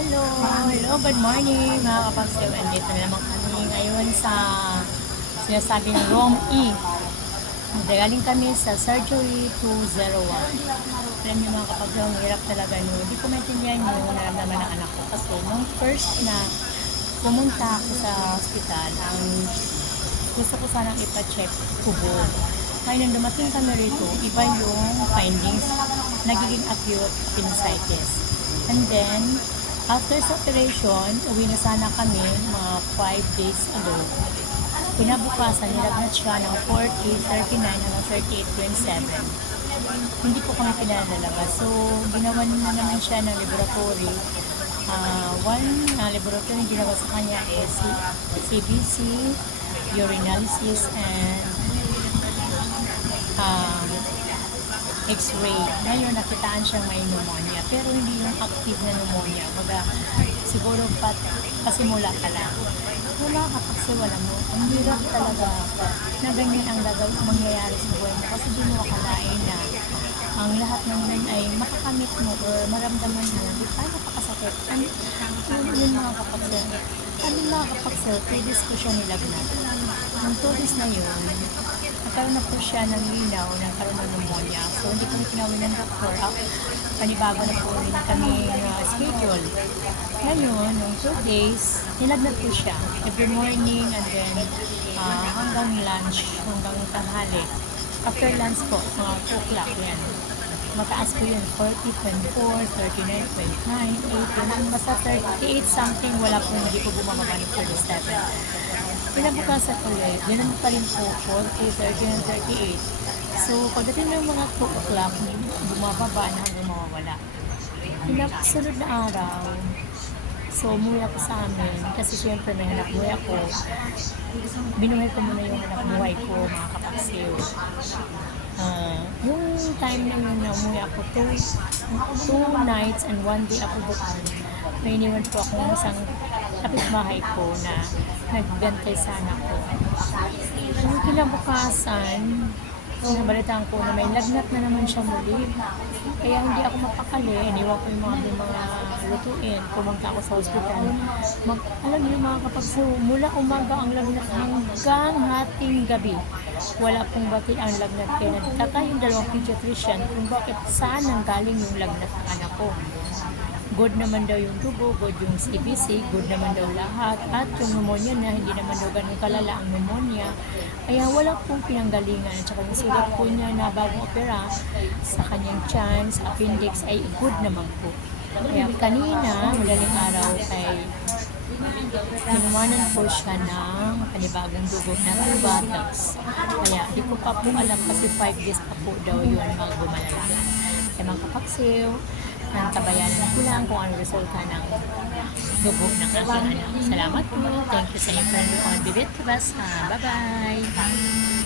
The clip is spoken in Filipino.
Hello! Hello, good morning mga kapagsiw. Andito na naman kami ngayon sa sinasabi ng Rome E. Galing kami sa Surgery 201. Alam niyo mga kapagsiw, ang hirap talaga no. Hindi ko maintindihan yung naramdaman ng anak ko. Kasi nung first na pumunta ako sa hospital, ang gusto ko sanang ipa-check kubo. Kaya nung dumating kami rito, iba yung findings, nagiging acute appendicitis. And then, after sa operation, uwi na sana kami mga 5 days ago. Pinabukasan, nilagnat siya ng 40, 39 hanggang 38.7. Hindi po kami pinalalabas. So, ginawa na naman siya ng laboratory. Ah, one uh, laboratory na ginawa sa kanya is CBC, urinalysis, and um, x-ray. Ngayon, nakitaan siyang may pneumonia. Pero hindi yung active na pneumonia. Baga, siguro pat, pasimula pa lang. Wala ka kasi wala mo. Ang hirap talaga na ganyan ang gagawin mangyayari sa buhay mo. Kasi di mo akalain na ang lahat ng yun ay makakamit mo or maramdaman mo. Di pa napakasakit. Ano, ano yun mga kapatid? Ano mga kapatid? Pwede ko siya nilagnat. Ang tulis na yun, nagkaroon na po siya ng linaw, nagkaroon ng pneumonia. So, hindi kami tinawin ng doktor. Ah, panibago na po rin kami uh, schedule. Ngayon, nung two days, nilagnat po siya. Every morning and then ah, hanggang lunch, hanggang tanghali. After lunch po, mga 2 o'clock yan. Mataas po yun, 40.4, 39.9, 8, basta 38 something, wala po, hindi ko bumababa ng 37. Pinabukasan ulit, ganun pa rin po, 40, 39, 38. So, pagdating ng mga 2 o'clock, bumababa na hanggang mawawala. Pinasunod na araw, so umuwi ako sa amin, kasi syempre may anak buhay ako. Binuhay ko muna yung anak buhay ko, mga kapaksiw. Ah, yung time na yun na umuwi ako, two, two nights and one day ako doon, may iniwan po ako ng isang kapitbahay ko na nagbantay sa anak ko. Yung kinabukasan, nabalitaan ko na may lagnat na naman siya muli. Kaya hindi ako mapakali. Iniwan ko yung mga, mga lutuin. Pumunta ako sa hospital. Mag, alam niyo mga kapag so, mula umaga ang lagnat hanggang hating gabi. Wala pong bati ang lagnat. Kaya nagtaka yung dalawang pediatrician kung bakit saan ang galing yung lagnat ng anak ko good naman daw yung dugo, good yung CBC, good naman daw lahat. At yung pneumonia na, hindi naman daw ganun kalala ang pneumonia. Kaya wala pong pinanggalingan. At saka yung sugat po niya na bagong opera sa kanyang chance, appendix ay good naman po. Kaya kanina, madaling araw kay Pinumanan po siya ng panibagong dugo na tubataks. Kaya di ko pa po alam kasi 5 days pa po daw yun mga gumalala. Kaya mga kapaksiw, ang tabayanan ko lang kung ano resulta ng dugo ng aking anak. Salamat po. Thank you sa inyo friend on Bibit Kabasa. Bye-bye.